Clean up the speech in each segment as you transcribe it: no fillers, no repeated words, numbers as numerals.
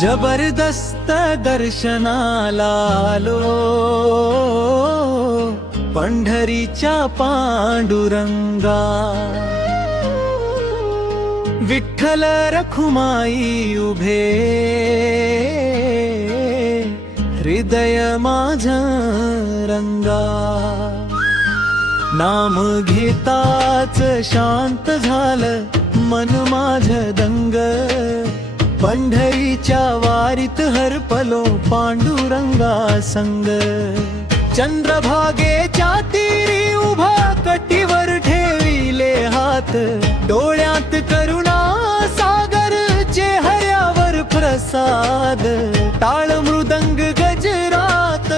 जबरदस्त दर्शनाला आलो, पंढरीच्या पांडुरंगा. विठ्ठल रखुमाई उभे, हृदय माझं रंगा. नाम घेताच शांत झालं मन माझं दंग. पंढरीच्या वारीत हरपलो पांडुरंगा संग. चंद्रभागेच्या तीरी उभा कटीवर ठेविले हात. डोळ्यात करुणा सागर चेहऱ्यावर प्रसाद. टाळ मृदंग गजरात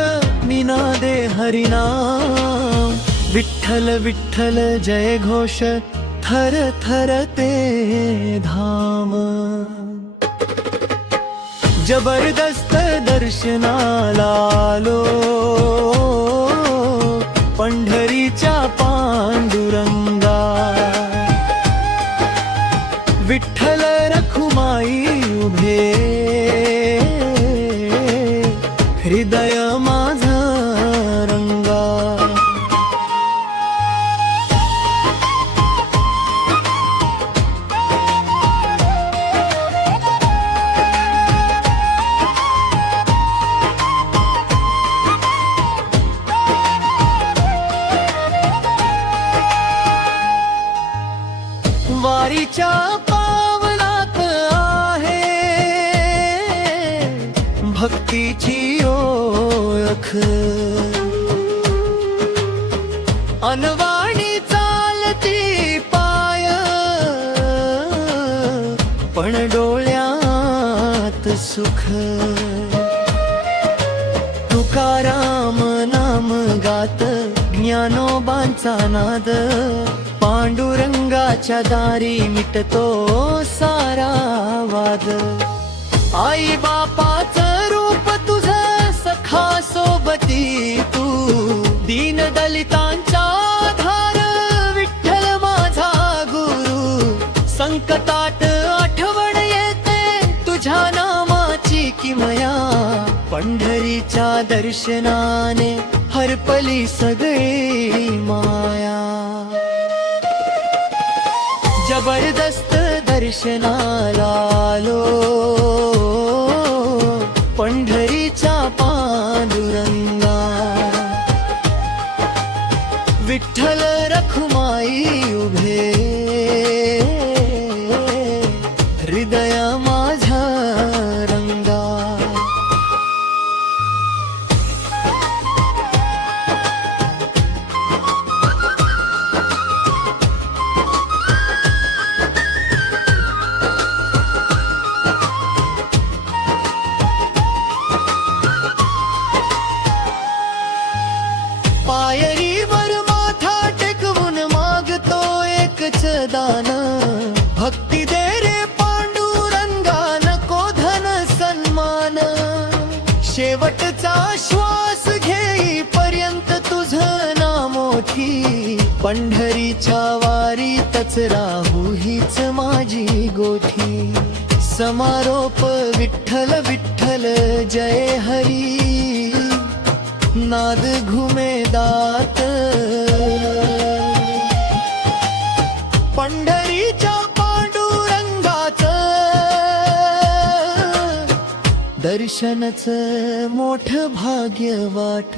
निनादे हरिनाम. विठ्ठल विठ्ठल जय घोष थर थर ते धाम. जबरदस्त दर्शनाला आलो, पंढरीच्या पांडुरंगा. विठ्ठल रखुमाई उभे, हृदय माझं रंगा. वारीच्या पावलात आहे भक्तीची ओळख. अनवाणी चालती पाय, पण डोळ्यात सुख. तुकाराम नाम गात ज्ञानोबांचा नाद. पांडुरंगाच्या दारी मिटतो सारा वाद. आई बापाचं रूप तुझं सखा सोबती तू. दीन दलितांचा धार विठ्ठल माझा गुरु. संकटात आठवण येते तुझ्या नामाची किमया. पंढरीच्या दर्शनाने हरपली सगळी माया. जबरदस्त दर्शनाला आलो, पंढरीच्या पांडुरंगा. विठ्ठल रखुमाई उभे, हृदय माझं रंगा. पायरीवर माथा टेकवून मागतो एकच दान. भक्ती दे रे पांडुरंगा, नको धन सन्मान. शेवटचा श्वास घेईपर्यंत तुझं नाम मोठी. पंढरीच्या वारीतच राहू हीच माझी गोठी. समारोप विठ्ठल विठ्ठल जय हरी, नाद घुमे दात. पंढरीच्या पांडुरंगाचं दर्शनच मोठ भाग्य वाट.